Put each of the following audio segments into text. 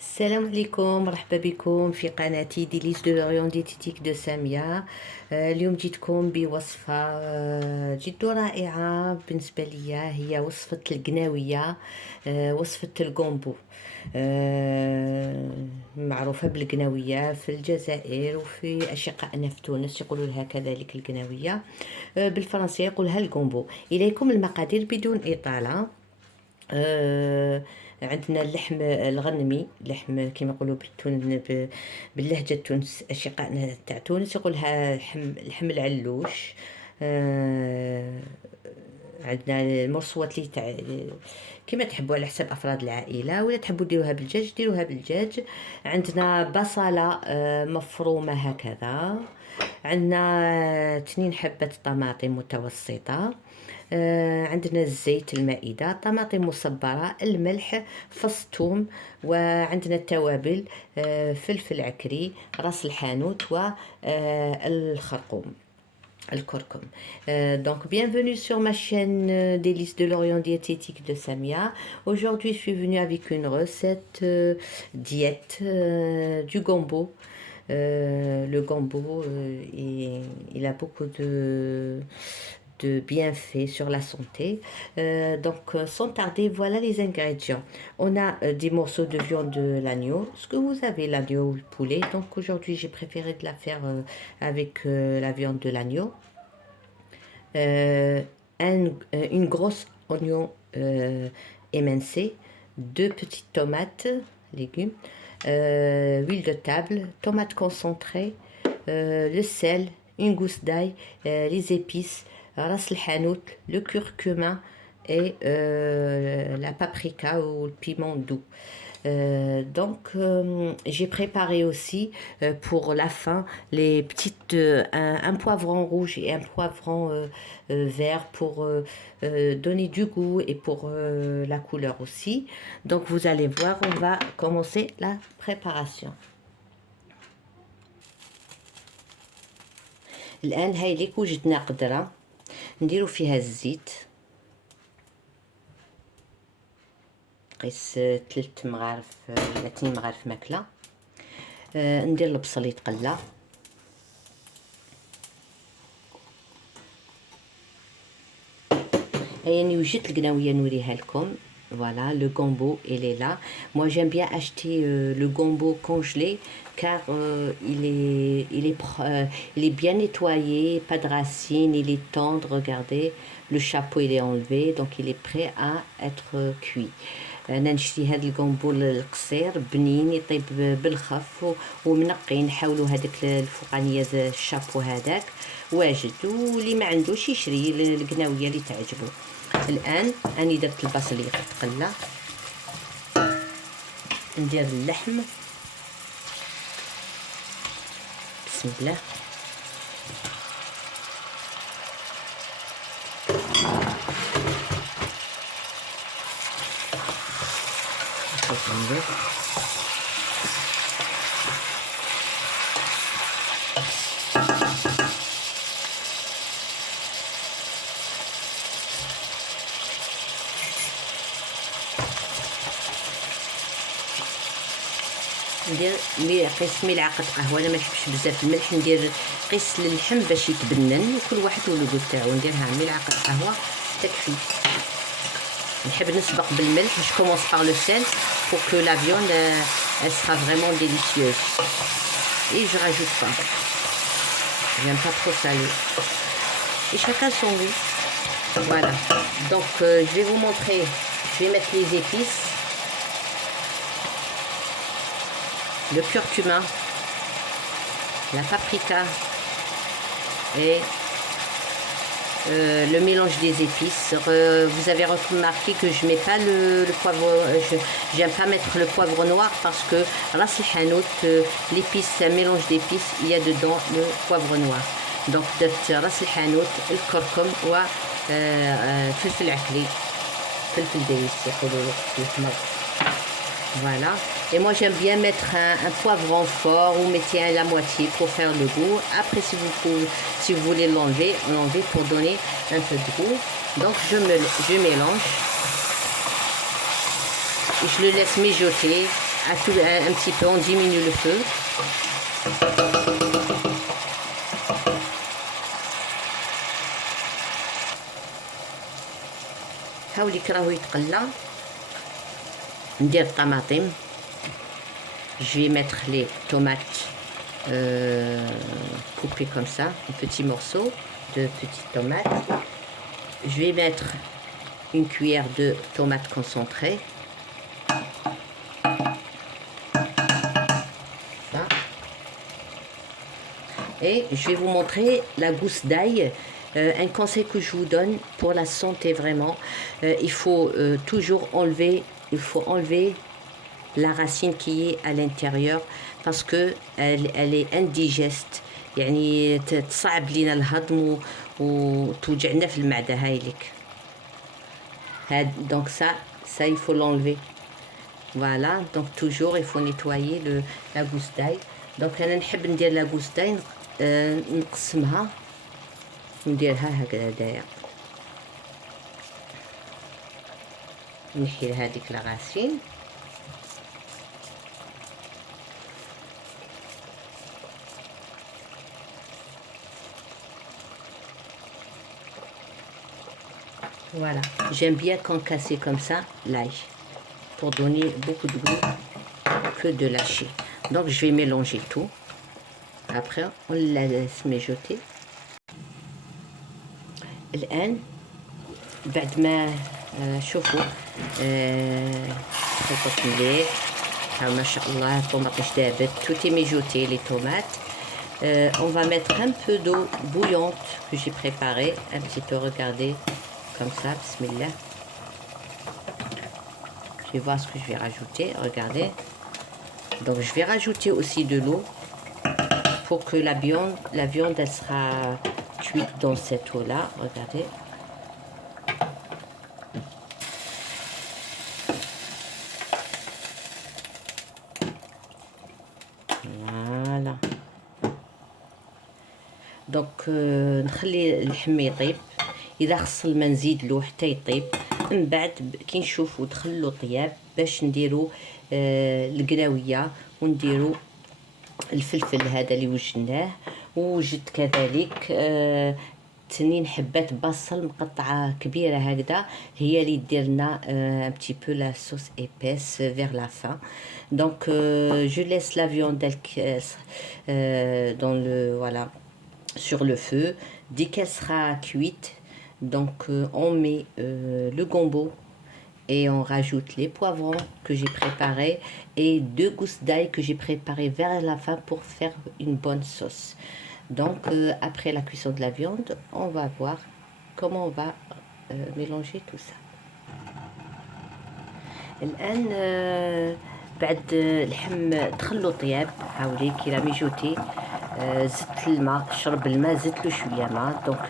السلام عليكم، مرحبا بكم في قناتي ديليس دو لوريون ديتيتيك دو سامية. اليوم جيتكم بوصفة جد رائعة بالنسبة لي، هي وصفة القناوية، وصفة الكومبو. معروفة بالقناوية في الجزائر، وفي أشقائنا في تونس يقولوا لها كذلك القناوية. بالفرنسية يقولها الكومبو. إليكم المقادير بدون إطالة. عندنا اللحم الغنمي، لحم كما يقولوا باللهجة التونس، أشقائنا تاع تونس يقولها لحم العلوش. عندنا المرصوات اللي تاع كما تحبوا على حسب افراد العائله، ولا تحبوا ديروها بالدجاج ديروها بالدجاج. عندنا بصله مفرومه هكذا. عندنا 2 حبة طماطم متوسطة. عندنا الزيت، المائدة، طماطم مصبرة، الملح، فص ثوم، وعندنا التوابل، فلفل عكري، راس الحانوت، والخرقوم الكركم. Donc bienvenue sur ma chaîne délices de l'Orient diététique de Samia. Aujourd'hui je suis venue avec une recette diète du gombo. Le gombo, il a beaucoup de bienfaits sur la santé. Donc sans tarder, voilà les ingrédients. On a des morceaux de viande de l'agneau, ce que vous avez, l'agneau ou le poulet. Donc aujourd'hui j'ai préféré de la faire avec la viande de l'agneau. Une grosse oignon émincé, 2 petites tomates, légumes, huile de table, tomate concentrée, le sel, une gousse d'ail, les épices, ras el hanout, le curcuma et la paprika ou le piment doux. J'ai préparé aussi pour la fin les petites un poivron rouge et un poivron vert pour donner du goût et pour la couleur aussi. Donc vous allez voir, on va commencer la préparation. الآن هاي لي وجدنا قدرة نديرو فيها الزيت. قيس 3 مغارف ولا 2 مغارف ماكلة. ندير البصل يتقلى. يعني وجدت القناوية نوريها لكم. Voilà, le gombo, il est là. Moi, j'aime bien acheter le gombo congelé car il est bien nettoyé, pas de racines, il est tendre. Regardez, le chapeau il est enlevé, donc il est prêt à être cuit. انا نشتي هذا الكومبو القصير بنين يطيب بالخف ومنقي. نحاولوا هذاك الفوقانيه الشابو هذاك واجد، واللي ما عندوش يشري القناويه اللي تعجبه. الان اني درت البصل يتقلى، ندير اللحم. بسم الله. ندير قيس ملعقه قهوه. انا ما نحبش بزاف الملح، ندير قيس للحم باش يتبنن، وكل واحد والذوق تاعو. نديرها ملعقه قهوه تكفي. نحب نسبق بالملح. Je commence par le sel pour que la viande elle sera vraiment délicieuse. Et je rajoute pas. J'aime pas trop salé. Et chacun son goût. Voilà. Donc je vais vous montrer. Je vais mettre les épices. Le curcuma, la paprika et le mélange des épices. Vous avez remarqué que je mets pas le poivre, j'aime pas mettre le poivre noir parce que ras el hanout, l'épice, c'est un mélange d'épices, il y a dedans le poivre noir. Donc ras el hanout, le curcum ou فلفل عكري، فلفل دايس يقولوا له. Voilà. Et moi j'aime bien mettre un poivron fort, ou mettez la moitié pour faire le goût. Après si vous voulez l'enlever pour donner un peu de goût. Donc je mélange. je le laisse mijoter un petit peu, on diminue le feu. هاوليك راهو يتقلى. ندير الطماطم. Je vais mettre les tomates coupées comme ça, en petits morceaux de petites tomates. Je vais mettre une cuillère de tomates concentrées. Et je vais vous montrer la gousse d'ail. Un conseil que je vous donne pour la santé vraiment, il faut toujours enlever, la racine qui est à l'intérieur parce que elle est indigeste. يعني تصعب لينا الهضم وتوجعنا في المعدة. هاي لك. Donc ça il faut l'enlever. Voilà, donc toujours il faut nettoyer la gousse d'ail. Donc انا نحب ندير la gousse d'ail نقسمها ونديرها هكذا. نحي هذيك la racine. Voilà, j'aime bien concasser comme ça l'ail pour donner beaucoup de goût que de lâcher. Donc je vais mélanger tout. Après on la laisse mijoter. الآن بعد ما شوفوا خلطت مليح ما شاء الله الطوماط دابت. Tout est mijoté, les tomates. On va mettre un peu d'eau bouillante que j'ai préparée, un petit peu, regardez, comme ça, bismillah. Je vais voir ce que je vais rajouter, regardez. Donc je vais rajouter aussi de l'eau pour que la viande elle sera cuite dans cette eau là, regardez. Voilà. Donc نخلي اللحم يطيب. اذا خص الماء نزيد له حتى يطيب. من بعد كي نشوفوا دخلوا طياب باش نديروا القراويه ونديروا الفلفل هذا اللي وجدناه. ووجدت كذلك تنين حبات بصل مقطعه كبيره هكذا هي اللي دير لنا un petit peu la sauce épaisse vers la fin. Donc je laisse la viande dans le voilà sur le feu. Dès qu'elle sera cuite, donc on met le gombo et on rajoute les poivrons que j'ai préparés et 2 gousses d'ail que j'ai préparées vers la fin pour faire une bonne sauce. Donc après la cuisson de la viande, on va voir comment on va mélanger tout ça. الآن بعد اللحم دخلو طياب حاولي كي راه ميجوتي زدت الماء شرب الماء زدت له شويه ماء. Donc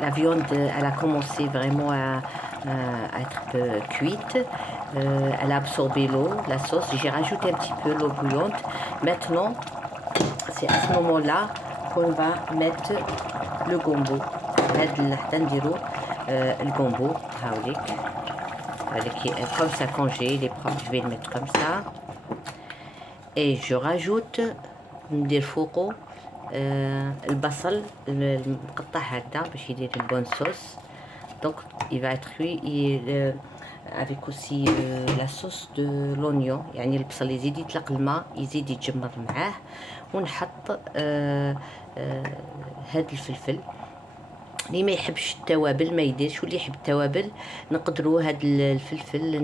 la viande elle a commencé vraiment à être cuite. Elle a absorbé l'eau, la sauce. J'ai rajouté un petit peu l'eau bouillante. Maintenant c'est à ce moment là qu'on va mettre le gombo. هاد حتى نديرو الجombo هاوليك comme ça quand il est propre, je vais le mettre comme ça et je rajoute ندير فوقو البصل المقطع هكذا باش يدير البون صوص. Donc il va être cuit avec aussi la sauce de l'oignon. يعني البصل يزيد يطلق الماء يزيد يتجمر معاه ونحط هاد الفلفل. اللي ما يحبش التوابل ما يديرش واللي يحب التوابل نقدروا هاد الفلفل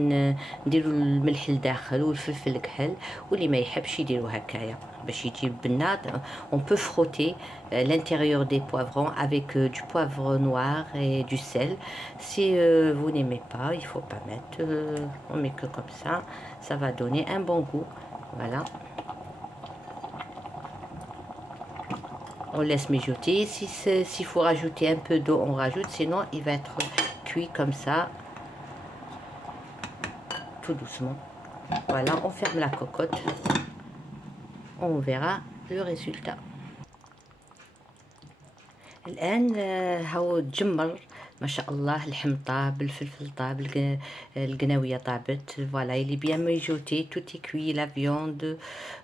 نديروا الملح لداخل والفلفل الكحل واللي ما يحبش يديروا هكايا باش يجي بنات. On peut frotter l'intérieur des poivrons avec du poivre noir et du sel. Si vous n'aimez pas, il faut pas mettre, on met que comme ça va donner un bon goût. Voilà. On laisse mijoter. S'il faut rajouter un peu d'eau, on rajoute. Sinon, il va être cuit comme ça, tout doucement. Voilà, on ferme la cocotte. On verra le résultat. الآن هاو تجمر ما شاء الله اللحم طاب، الفلفل طاب، القناوية طابت. فوالا il est bien mijoté, tout est cuit, la viande,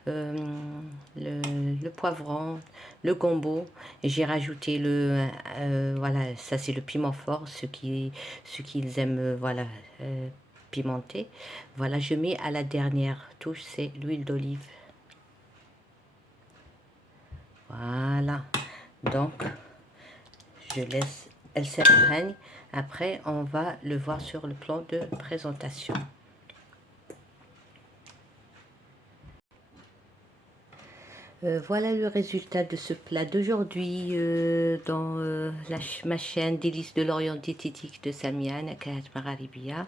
le poivron, le gombo. Et j'ai rajouté voilà, ça c'est le piment fort, ceux qui aiment, voilà, pimenter. Voilà, je mets à la dernière touche, c'est l'huile d'olive. Voilà, donc je laisse, elle s'imprègne. Après, on va le voir sur le plan de présentation. Voilà le résultat de ce plat d'aujourd'hui dans ma chaîne Délices de l'Orient diététique de سامية نكهات مغاربية.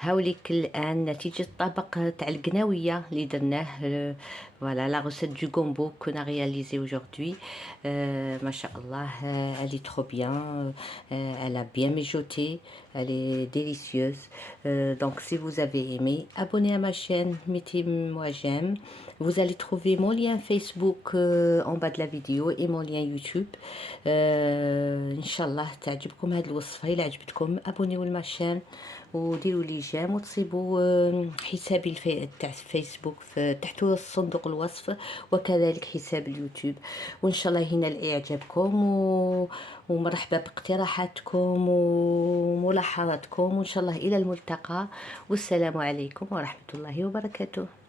هاوليك الآن نتيجة الطبق تاع القناوية اللي درناه. Voilà la recette du gombo qu'on a réalisé aujourd'hui. Masha'Allah, elle est trop bien. Elle a bien mijoté. Elle est délicieuse. Donc si vous avez aimé, abonnez à ma chaîne, mettez-moi j'aime. Vous allez trouver mon lien Facebook en bas de la vidéo et mon lien YouTube. Inch'Allah تعجبكم هذه الوصفة. إلا عجبتكم abonnez-vous لما chaîne وديروا لي جيم وتصيبوا حسابي تاع فيسبوك تحت صندوق الوصف، وكذلك حساب اليوتيوب. وان شاء الله ينال اعجابكم ومرحبا باقتراحاتكم وملاحظاتكم، وان شاء الله الى الملتقى، والسلام عليكم ورحمة الله وبركاته.